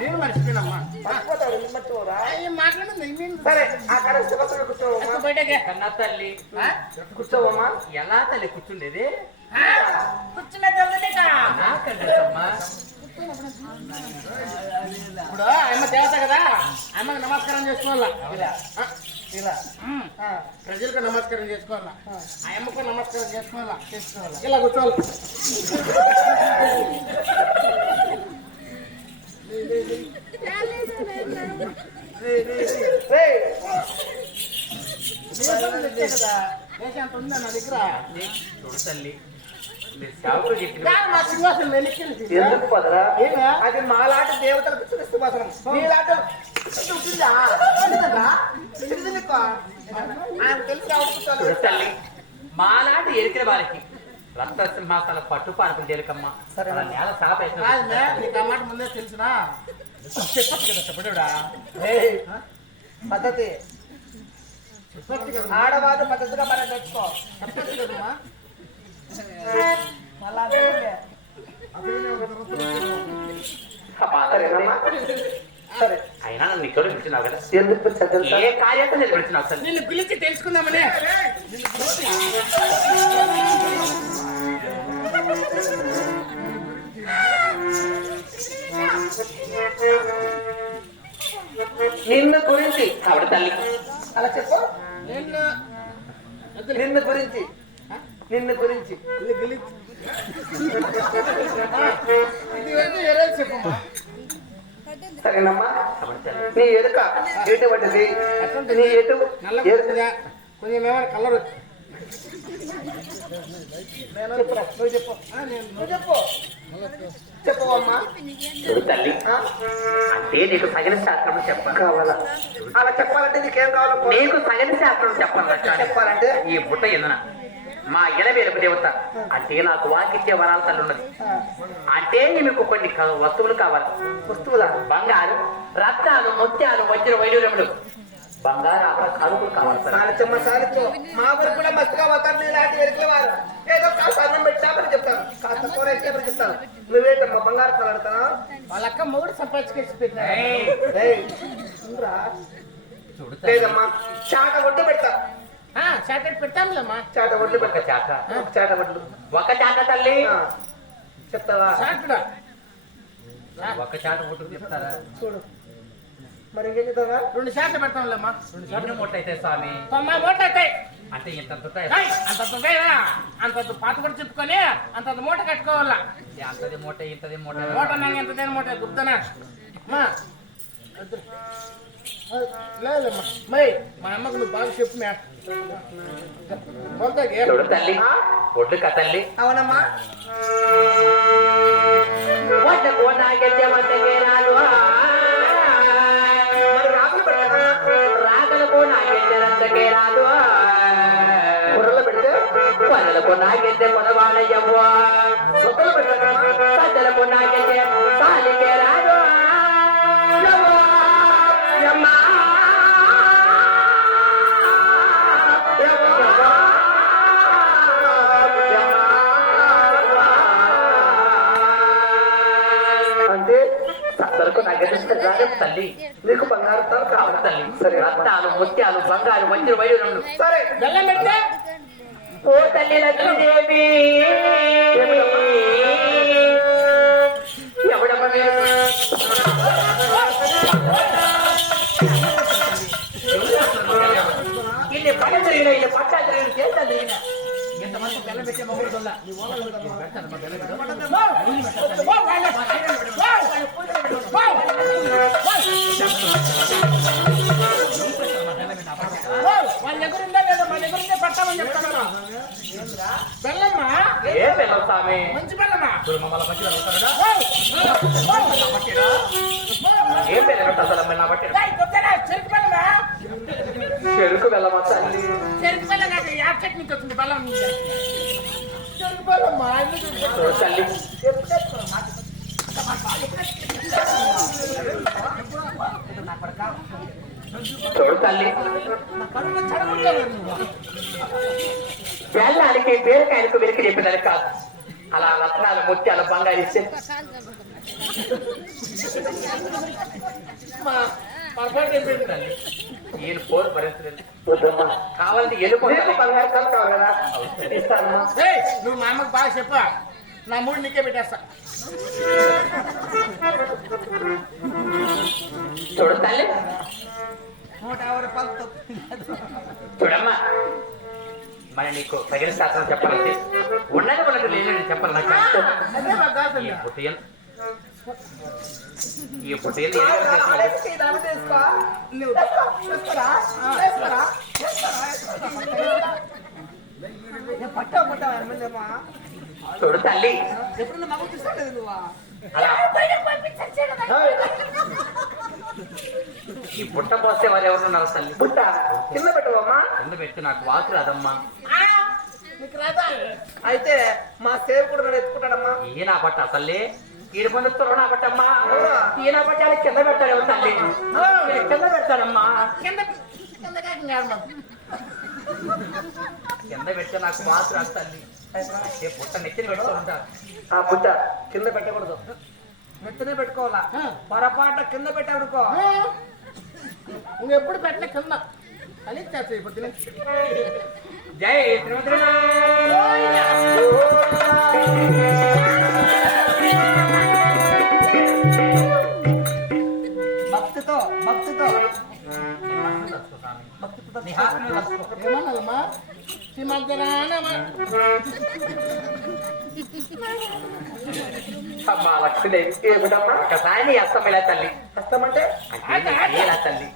నేను మర్చిపోయినమ్మా సరే ఆ కూర్చోవమ్మా. బయటకే. కన్నా తల్లి. ఆ? కూర్చోవమ్మా. ఎలా తల్లి కూర్చుండేది? నాకంటమ్మా ఇప్పుడు అమ్మ దేవత కదా? అమ్మకి నమస్కారం చేసుకోవాలా ఇలా. ప్రజలకు నమస్కారం చేసుకోవాలా ఆ. అమ్మకు నమస్కారం చేసుకోవాలా చేసుకోవాలా ఇలా కూర్చోవాలి ఉందా నా దగ్గర చూడు తల్లి ఎందుకు పదరా? ఏనా? అది మాలాంటి దేవతలకు ఉంటుందా? ఆయన తెలిసి ఆవిడ చూడు కూర్చోవాలి. తల్లి మాలాంటి ఎరికిన వారికి రక్త సింహాసాల పట్టు పానకం తేలికమ్మ నేల సగ మే, ముందే తెలుసునా? చెప్పచ్చు కదా చెప్పడా రేయ్, పద్ధతి. ఆడవాళ్ళు పద్ధతిగా మనం తెచ్చుకో చెప్పచ్చు కదమ్మా? సరే అయినా నన్ను ఇక్కడ పిలిచినావు కదా? ఎందుకు పిలిచా తెలుసా? ఏ కార్యక్రమం నేను పిలిచినావు తల్లి నిన్ను పిలిచి తెలుసుకుందామనే. నిన్ను గురించి కాబట్టి తల్లి. అలా చెప్పు. నిన్ను గురించి. నిన్ను గురించి. సరేనమ్మా. నీ ఎరుక ఎటువంటిది నీ ఎటు? కొంచెం కొంచెం ఏమైనా కలర్. చెప్పు. చెప్పు. చెప్పవమ్మా. తల్లి? అంటే నీకు సగన శాస్త్రం చెప్పాలి. కావాలా? అలా చెప్పాలంటే నీకేం కావాలో. నీకు సగన శాస్త్రం చెప్పాలి. చెప్పాలంటే? ఈ బుట్ట ఎందున? మా ఎనవేలుపు దేవత. అంటే నాకు వాకిచ్చే వరాల తల్లి ఉన్నది అంటే మీకు కొన్ని వస్తువులు కావాలి. వస్తువులా? బంగారు రత్నాలు ముత్యాలు వజ్ర వైడూర్యములు బంగారు కావాలి మా వరకు కూడా మస్తుగా ఏదో కాస్త అన్నం పెట్టామని చెప్తాను కాస్త కూర వేసామని చెప్తాను నువ్వేంటమ్మా బంగారు తల అడుగుతాను వాళ్ళ అక్క మొగుడు సంపాదించుకేసి పెట్టినా ఏయ్, రేయ్, ఉండురా. చూడు తల్లి. లేదమ్మా. చాట ఒడ్డు పెడతా. చాక్లెట్ పెట్టాంలేమ్మా చాట ఒడ్డు ఒక పెడతా చాట ఒక చాట ఒడ్లు. ఒక చాట తల్లి. చెప్తావా? చాక్లెట్ ఒక చాట పుట్టుకు చెప్తారా? చూడు. మరి ఇంకేం చెప్తావా రెండు శాతం పెడతాంలేమ్మా రెండు ఎన్ని మూట అయితే స్వామి? తొంభై మూటలు అవుతాయి అంటే ఇంత అంతంత? అంతంత పాత కూడా చెప్పుకొని అంతంత మూట కట్టుకోవాలా. అంతది మూట ఇంతది మూట. మూట నాకు మూట గుర్తునా మై అమ్మకు నువ్వు బాగా చెప్పు చూడు తల్లి ఒడ్లు క తల్లి అవునమ్మా ఒడ్లకు నాగెత్తే రాకులు పెడతావా? రాగలకు నాగెత్తే రందకే రాదు బుర్రలో పెడితే? పనులకు నాగెత్తే కొనవాళ్ళయ్యవ్వ పెడతావా? సజ్జలకు నాగెత్తే తల్లి నీకు బంగారు తల్లి కావాలి తల్లి సరే రత్నాలు ముత్యాలు బంగారు మంచి వైద్యులు సరే బెల్లం పెడితే ఓ తల్లి లక్ష్మీదేవి ఎవడమ్మ ಇಲ್ಲಿ ಪಟ್ಟದ್ರಿನ ಇಲ್ಲಿ ಪಟ್ಟದ್ರಿ ಕೇಳ್ತದ್ರಿ ಎಂತ ಮತ್ತೆ స్వామి ఓ, ఓ, ఏం బట్టి ఏయ్, కొత్తగా చెరుకు బెల్లం తల్లి? చెరుకు యాప్ వచ్చింది తల్లి. చూడు తల్లి. వెలికి చెప్పినది కాదు. అలా రత్నాలు ముత్యాలు బంగారు ఇస్తే. ఈయన పోరు భరించలేదు. కావాలంటే నీకు వెళ్ళిపోతాను బంగారు కాదు. కావాలి కదా నువ్వు మా అమ్మకి బాగా చెప్పా. నా మూడు నీకే పెట్టేస్తా. చూడు తల్లి. నూట యాభై రూపాయలు చూడమ్మా. మరి నీకు తగిన శాస్త్రం చెప్పాలంటే ఉన్నది ఉన్నది లేని చెప్పాలి. నాకు. పుట్టియలు. ఈ పుట్టియలు చూడు తల్లి. ఈ పుట్ట పోస్తే వారు ఎవరు ఉన్నారు తల్లి? పుట్ట కింద పెట్టవమ్మా. కింద పెట్టి నాకు వాకు రాదమ్మా. అయితే మా సేవకుడు నన్ను ఎత్తుకుంటాడమ్మా. ఈయన పట్ట తల్లి. ఈడు పొందుతారు నా పట్టమ్మా. ఈయన పట్టాలి కింద పెడతాడు తల్లి? కింద పెడతాడమ్మా కింద కింద పెడితే నాకు రాదు తల్లి. ఏ పుట్ట నెత్తిని పెడుతూ ఆ పుట్ట కింద పెట్టకూడదు. మెత్తనే పెట్టుకోవాలా? పొరపాట కింద పెట్టాడుకో ఇంకెప్పుడు పెట్టలే కింద. అని చేస్తాయి ఇప్పుడు జై శ్రీమంతుడు ఏమన్నాదమ్మా? అమ్మా లక్ష్మీదేవి ఏమిటమ్మా ఒకసారి అస్తం ఇలా తల్లి? కష్టమంటే అంటే తల్లి.